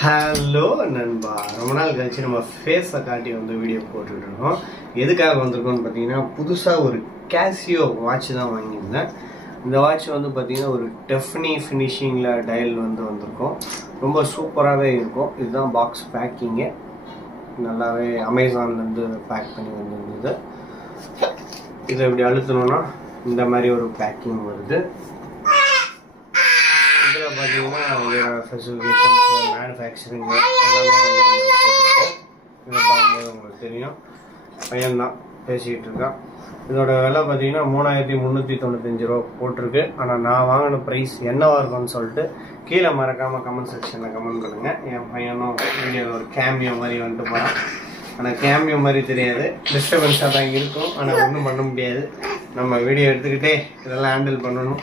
Hello நண்பா, ரொம்ப நாள் கழிச்சு நம்ம ஃபேஸை காட்டி வந்து வீடியோ போட்டுட்டு இருக்கோம். எதுக்காக வந்திருக்கோம்னு பார்த்தீங்கன்னா, புதுசாக ஒரு கேசியோ வாட்ச் தான் வாங்கியிருந்தேன். இந்த வாட்ச் வந்து பார்த்தீங்கன்னா ஒரு டெஃப்னி ஃபினிஷிங்கில் டயல் வந்து வந்திருக்கும். ரொம்ப சூப்பராகவே இருக்கும். இதுதான் பாக்ஸ் பேக்கிங்கு, நல்லாவே அமேசான்லேருந்து பேக் பண்ணி வந்துருந்தது. இதை இப்படி அழுத்தணும்னா இந்த மாதிரி ஒரு பேக்கிங் வருது. இதில் பார்த்தீங்கன்னா இதோட ஸ்பெசிஃபிகேஷன்ஸ், மேனுஃபேக்சரிங் எல்லாமே வந்து போட்டிருக்கோம். இதை பார்க்கும்போது உங்களுக்கு தெரியும். பையன்தான் பேசிக்கிட்டு இருக்கான். இதோட விலை பார்த்தீங்கன்னா 3395 ரூபா போட்டிருக்கு. ஆனால் நான் வாங்கின ப்ரைஸ் என்னவா இருக்கும்னு சொல்லிட்டு கீழே மறக்காமல் கமெண்ட் செக்ஷனில் கமெண்ட் பண்ணுங்கள். என் பையனும் வீடியோவில் ஒரு கேமியோ மாதிரி வந்துட்டு போகிறான். ஆனால் கேமியோ மாதிரி தெரியாது, டிஸ்டர்பன்ஸாக தான் இருக்கும். ஆனால் ஒன்றும் பண்ண முடியாது, நம்ம வீடியோ எடுத்துக்கிட்டே இதெல்லாம் ஹேண்டில் பண்ணணும்.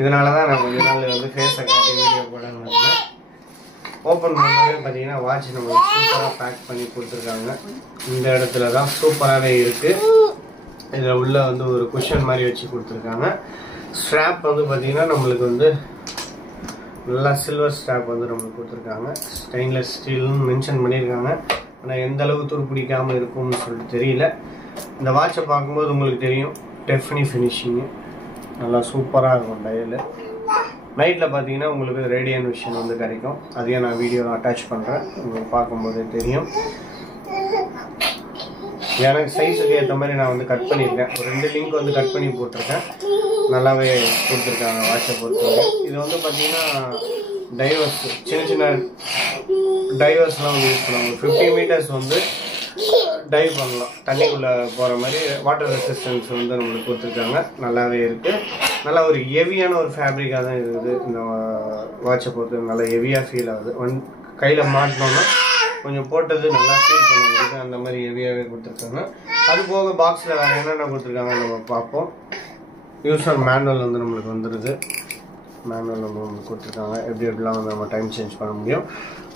இதனால தான் நான் கொஞ்ச நாள் வந்து ஃபேஸை காட்டி வீடியோ போடணும். ஓப்பன் பண்ணவே பார்த்தீங்கன்னா வாட்ச் நம்ம சூப்பராக பேக் பண்ணி கொடுத்துருக்காங்க. இந்த இடத்துல தான் சூப்பராகவே இருக்குது. இதில் உள்ள வந்து ஒரு குஷன் மாதிரி வச்சு கொடுத்துருக்காங்க. ஸ்ட்ராப் வந்து பார்த்தீங்கன்னா நம்மளுக்கு வந்து நல்லா சில்வர் ஸ்ட்ராப் வந்து நம்மளுக்கு கொடுத்துருக்காங்க. ஸ்டெயின்லெஸ் ஸ்டீல்னு மென்ஷன் பண்ணியிருக்காங்க. ஆனால் எந்த அளவு துருப்பிடிக்காமல் இருக்கும்னு சொல்லிட்டு தெரியல. இந்த வாட்சை பார்க்கும்போது உங்களுக்கு தெரியும், டெஃப்னி ஃபினிஷிங்கு நல்லா சூப்பராக இருக்கும். டயலு நைட்டில் பார்த்தீங்கன்னா உங்களுக்கு ரேடியன் விஷன் வந்து கிடைக்கும். அதையும் நான் வீடியோவில் அட்டாச் பண்ணுறேன், உங்களுக்கு பார்க்கும்போதே தெரியும். எனக்கு சைஸுக்கு ஏற்ற மாதிரி நான் வந்து கட் பண்ணியிருக்கேன். ஒரு 2 லிங்க் வந்து கட் பண்ணி போட்டிருக்கேன். நல்லாவே கொடுத்துருக்காங்க வாட்சை பொறுத்தவரை. இது வந்து பார்த்தீங்கன்னா டைவர்ஸ், சின்ன சின்ன டைவர்ஸ்லாம் வந்து யூஸ் பண்ணுவாங்க. 50 மீட்டர்ஸ் வந்து டைவ் பண்ணலாம், தண்ணிக்குள்ளே போகிற மாதிரி. வாட்டர் ரெசிஸ்டன்ஸ் வந்து நம்மளுக்கு கொடுத்துருக்காங்க. நல்லாவே இருக்குது. நல்லா ஒரு ஹெவியான ஒரு ஃபேப்ரிக்காக தான் இருக்குது. இந்த வாட்சை பொறுத்து நல்லா ஹெவியாக ஃபீல் ஆகுது. கையில் மாட்டினோன்னா கொஞ்சம் போட்டது நல்லா ஃபீல் பண்ண முடியுது. அந்த மாதிரி ஹெவியாகவே கொடுத்துருக்காங்க. அது போக பாக்ஸில் வேறு என்னென்ன கொடுத்துருக்காங்க நம்ம பார்ப்போம். யூஸர் மேனுவல் வந்து நம்மளுக்கு வந்துடுது. மேனுவல் வந்து கொடுத்துருக்காங்க, எப்படி எப்படிலாம் வந்து நம்ம டைம் சேஞ்ச் பண்ண முடியும்.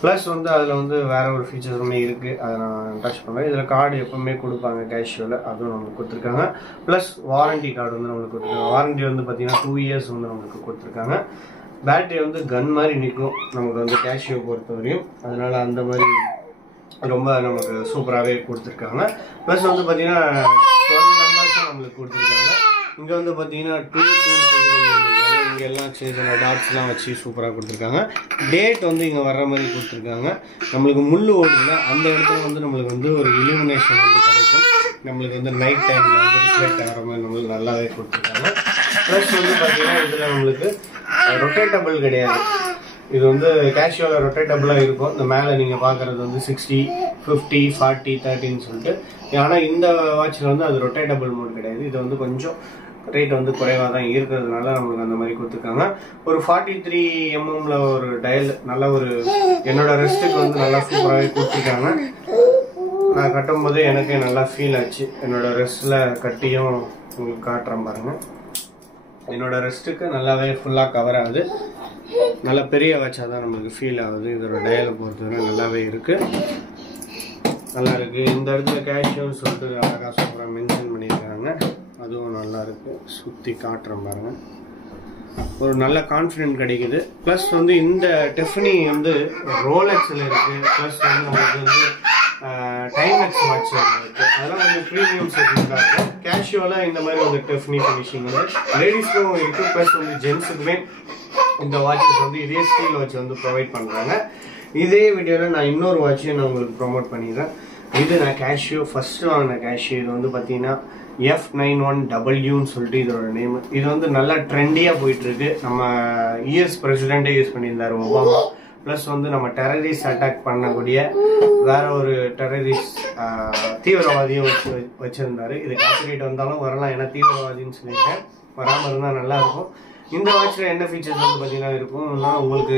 ப்ளஸ் வந்து அதில் வந்து வேறு ஒரு ஃபீச்சர்ஸுமே இருக்குது, அதை நான் டச் பண்ணுறேன். இதில் கார்டு எப்போவுமே கொடுப்பாங்க கேஷுவலில், அதுவும் நம்மளுக்கு கொடுத்துருக்காங்க. ப்ளஸ் வாரண்டி கார்டு வந்து நம்மளுக்கு கொடுத்துருக்காங்க. வாரண்டி வந்து பார்த்திங்கன்னா 2 இயர்ஸ் வந்து நம்மளுக்கு கொடுத்துருக்காங்க. பேட்டரி வந்து கன் மாதிரி நிற்கும் நமக்கு வந்து கேஷியோ பொறுத்தவரையும். அதனால் அந்த மாதிரி ரொம்ப நமக்கு சூப்பராகவே கொடுத்துருக்காங்க. ப்ளஸ் வந்து பார்த்திங்கன்னா 12 நம்பர்ஸும் நம்மளுக்கு கொடுத்துருக்காங்க. இங்கே வந்து பார்த்தீங்கன்னா 2 இங்கே எல்லாம் சின்ன சின்ன டாட்ஸ்லாம் வச்சு சூப்பராக கொடுத்துருக்காங்க. டேட் வந்து இங்கே வர்ற மாதிரி கொடுத்துருக்காங்க. நம்மளுக்கு முள் ஓடுதுல அந்த இடத்துல வந்து நம்மளுக்கு வந்து ஒரு இலுமினேஷன் வந்து கிடைக்கும். நம்மளுக்கு வந்து நைட் டைமில் வந்து ரிஃப்ளெக்ட் ஆகிற மாதிரி நம்மளுக்கு நல்லாவே கொடுத்துருக்காங்க. ப்ளஸ் வந்து பார்த்தீங்கன்னா இதில் நம்மளுக்கு ரொட்டேட்டபிள் கிடையாது. இது வந்து கேஷுவலாக ரொட்டேட்டபிளாக இருக்கும். இந்த மேலே நீங்கள் பார்க்குறது வந்து 60, 50, 40, 30ன்னு சொல்லிட்டு. ஆனால் இந்த வாட்சில் வந்து அது ரொட்டேட்டபிள் மோட் கிடையாது. இது வந்து கொஞ்சம் ரேட் வந்து குறைவாக தான் இருக்கிறதுனால நம்மளுக்கு அந்த மாதிரி கொடுத்துருக்காங்க. ஒரு 43 mm ஒரு டயல், நல்ல ஒரு என்னோட ரெஸ்ட்டுக்கு வந்து நல்லா சூப்பராகவே கொடுத்துருக்காங்க. நான் கட்டும் போது எனக்கு நல்லா ஃபீல் ஆச்சு. என்னோட ரெஸ்ட்டில் கட்டியும் உங்களுக்கு காட்டுறேன் பாருங்கள். என்னோட ரெஸ்ட்டுக்கு நல்லாவே ஃபுல்லாக கவர் ஆகுது. நல்ல பெரிய வாட்சாக தான் நம்மளுக்கு ஃபீல் ஆகுது. இதோட டயலை பொறுத்தவரை நல்லாவே இருக்குது, நல்லா இருக்குது. இந்த இடத்துல கேஷியோன்னு சொல்லிட்டு அழகாக சூப்பராக மென்ஷன் பண்ணியிருக்காங்க. அதுவும் நல்லா இருக்குது. சுற்றி காட்டுறேன் பாருங்கள். ஒரு நல்ல கான்ஃபிடென்ட் கிடைக்குது. ப்ளஸ் வந்து இந்த டெஃப்னி வந்து ரோலெக்ஸில் இருக்குது. ப்ளஸ் வந்து நம்மளுக்கு வந்து டைமெக்ஸ் வாட்ச் இருக்குது. அதெல்லாம் கொஞ்சம் ப்ரீமியம் செட்டிங்காக இருக்கும். கேஷுவலாக இந்த மாதிரி வந்து டெஃப்னி ஃபினிஷிங் வந்து லேடிஸ்க்கும் இருக்குது. ப்ளஸ் வந்து ஜென்ஸுக்குமே இந்த வாட்சஸ் வந்து இதே ஸ்டீல் வாட்ச் வந்து ப்ரொவைட் பண்ணுறாங்க. இதே வீடியோவில் நான் இன்னொரு வாட்சையும் நான் உங்களுக்கு ப்ரொமோட் பண்ணிடுறேன். இது நான் கேஷியோ ஃபஸ்ட்டு வாங்கின கேஷியோ. இது வந்து பார்த்தீங்கன்னா F91W சொல்லிட்டு இதோட நேம். இது வந்து நல்லா ட்ரெண்டியாக போயிட்டுருக்கு. நம்ம யூஎஸ் பிரசிடெண்ட்டே யூஸ் பண்ணியிருந்தார், ஒபாமா. ப்ளஸ் வந்து நம்ம டெரரிஸ்ட் அட்டாக் பண்ணக்கூடிய வேற ஒரு டெரரிஸ்ட் தீவிரவாதியும் வச்சுருந்தாரு. இது காப்பிரைட் வந்தாலும் வரலாம், ஏன்னா தீவிரவாதின்னு சொல்லியிருக்கேன். வராமல் இருந்தால் நல்லாயிருக்கும். இந்த வாட்சில் என்ன ஃபீச்சர்ஸ் வந்து பார்த்தீங்கன்னா இருக்கும்னா, உங்களுக்கு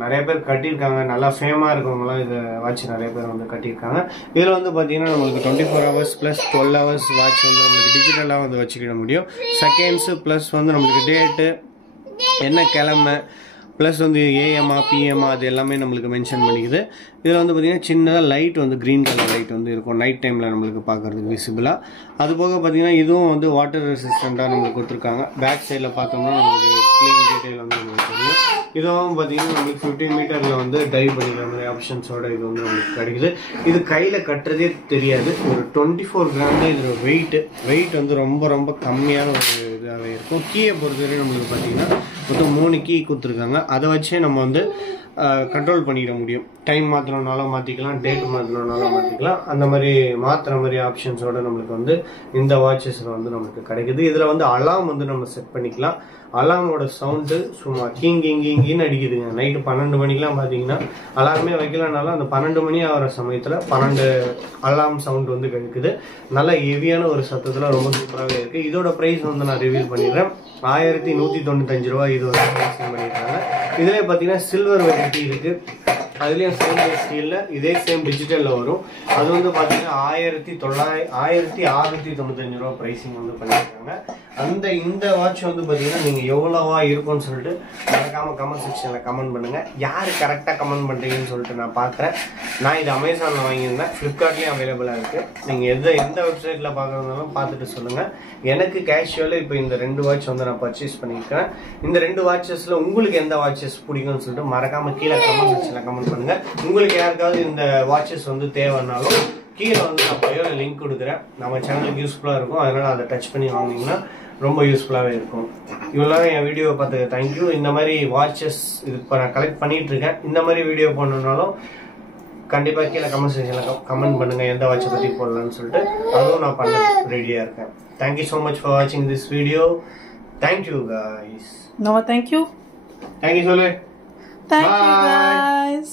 நிறைய பேர் கட்டியிருக்காங்க, நல்லா ஃபேமாக இருக்கவங்களாம் இதை வாட்ச் நிறைய பேர் வந்து கட்டியிருக்காங்க. இதில் வந்து பார்த்தீங்கன்னா நம்மளுக்கு 24 hours ப்ளஸ் 12 hours வாட்ச் வந்து நம்மளுக்கு டிஜிட்டலாக வந்து வச்சுக்கிட முடியும். செகண்ட்ஸு ப்ளஸ் வந்து நம்மளுக்கு டேட்டு, என்ன கிழமை, ப்ளஸ் வந்து ஏஎம்ஆ பிஎம்ஆ அது எல்லாமே நம்மளுக்கு மென்ஷன் பண்ணிக்குது. இதில் வந்து பார்த்திங்கன்னா சின்னதாக லைட் வந்து க்ரீன் கலர் லைட் வந்து இருக்கும் நைட் டைமில் நம்மளுக்கு பார்க்குறதுக்கு விசிபிளாக. அது போக பார்த்திங்கன்னா இதுவும் வந்து வாட்டர் ரெசிஸ்டண்ட்டாக நம்மளுக்கு கொடுத்துருக்காங்க. பேக் சைடில் பார்த்தோம்னா நம்மளுக்கு க்ளீன் டீட்டெயில் வந்து நம்மளுக்கு தெரியும். இதுவும் பார்த்திங்கன்னா நம்மளுக்கு 15 மீட்டரில் வந்து டைவ் பண்ணிக்கிற மாதிரி ஆப்ஷன்ஸோட இது வந்து நம்மளுக்கு கிடைக்குது. இது கையில் கட்டுறதே தெரியாது. ஒரு 24 கிராம் தான் இதோட வெயிட் வந்து ரொம்ப ரொம்ப கம்மியான ஒரு இதாகவே இருக்கும். கீயை பொறுத்தவரை நம்மளுக்கு பார்த்திங்கன்னா மொத்தம் 3 கீ கொடுத்துருக்காங்க. அதை வச்சே நம்ம வந்து கண்ட்ரோல் பண்ணிட முடியும். டைம் மாற்றணுன்னாலும் மாற்றிக்கலாம், டேட் மாற்றணுன்னாலும் மாற்றிக்கலாம். அந்த மாதிரி மாற்றுற மாதிரி ஆப்ஷன்ஸோட நம்மளுக்கு வந்து இந்த வாட்சஸில் வந்து நம்மளுக்கு கிடைக்குது. இதில் வந்து அலாம் வந்து நம்ம செட் பண்ணிக்கலாம். அலாமோட சவுண்டு சும்மா கிங்கின்னு அடிக்குதுங்க. நைட்டு 12 மணிக்கெலாம் பார்த்தீங்கன்னா அலாமே வைக்கலனாலும் அந்த 12 மணி ஆகிற சமயத்தில் 12 அலாம் சவுண்டு வந்து கிடைக்குது. நல்லா ஹெவியான ஒரு சத்தத்தில் ரொம்ப சூப்பராகவே இருக்குது. இதோட ப்ரைஸ் வந்து நான் ரிவீல் பண்ணிடுறேன். 1195 ரூபா இது வந்து ப்ரைஸிங் பண்ணியிருக்காங்க. இதிலே பார்த்தீங்கன்னா சில்வர் வெரைட்டி இருக்குது. அதுலேயும் சேம் ஸ்டீலில் இதே சேம் டிஜிட்டலில் வரும். அது வந்து பார்த்தீங்கன்னா 1695 ரூபா ப்ரைஸிங் வந்து பண்ணியிருக்காங்க. இந்த வாட்ச் வந்து பார்த்தீங்கன்னா நீங்கள் எவ்வளோவா இருக்கும்னு சொல்லிட்டு மறக்காமல் கமெண்ட் செக்ஷனில் கமெண்ட் பண்ணுங்கள். யார் கரெக்டாக கமெண்ட் பண்ணுறீங்கன்னு சொல்லிட்டு நான் பார்க்குறேன். நான் இது அமேசானில் வாங்கியிருந்தேன், ஃப்ளிப்கார்ட்லேயும் அவைலபிளாக இருக்குது. நீங்கள் எந்த வெப்சைட்டில் பார்க்குறதுனாலும் பார்த்துட்டு சொல்லுங்கள். எனக்கு கேஷுவலாக இப்போ இந்த 2 வாட்ச் வந்து நான் பர்ச்சேஸ் பண்ணியிருக்கேன். இந்த 2 வாட்சஸில் உங்களுக்கு எந்த வாட்சஸ் பிடிக்கும்னு சொல்லிட்டு மறக்காமல் கீழே கமெண்ட் செக்ஷனில் கமெண்ட் பண்ணுங்கள். உங்களுக்கு யாருக்காவது இந்த வாட்சஸ் வந்து தேவைன்னாலும் கீழே வந்து நான் பயோல லிங்க் கொடுக்குறேன். நம்ம சேனலுக்கு யூஸ்ஃபுல்லாக இருக்கும். அதனால் அதை டச் பண்ணி வாங்கினீங்கன்னா ரொம்ப யூஸ்ஃபுல்லாகவே இருக்கும். இவ்வளோ என் வீடியோவை பார்த்து தேங்க்யூ. இந்த மாதிரி வாட்சஸ் இது இப்போ நான் கலெக்ட் பண்ணிட்டு இருக்கேன். இந்த மாதிரி வீடியோ போடணுன்னாலும் கண்டிப்பாக கீழே கமெண்ட் செக்ஷனில் கமெண்ட் பண்ணுங்கள் எந்த வாட்சை பற்றி போடலான்னு சொல்லிட்டு. அதுவும் நான் பண்ண ரெடியாக இருக்கேன். தேங்க்யூ ஸோ மச் ஃபார் வாட்சிங் this video. Thank you guys. No, thank you. Thank you சொல்லு. Thank you guys.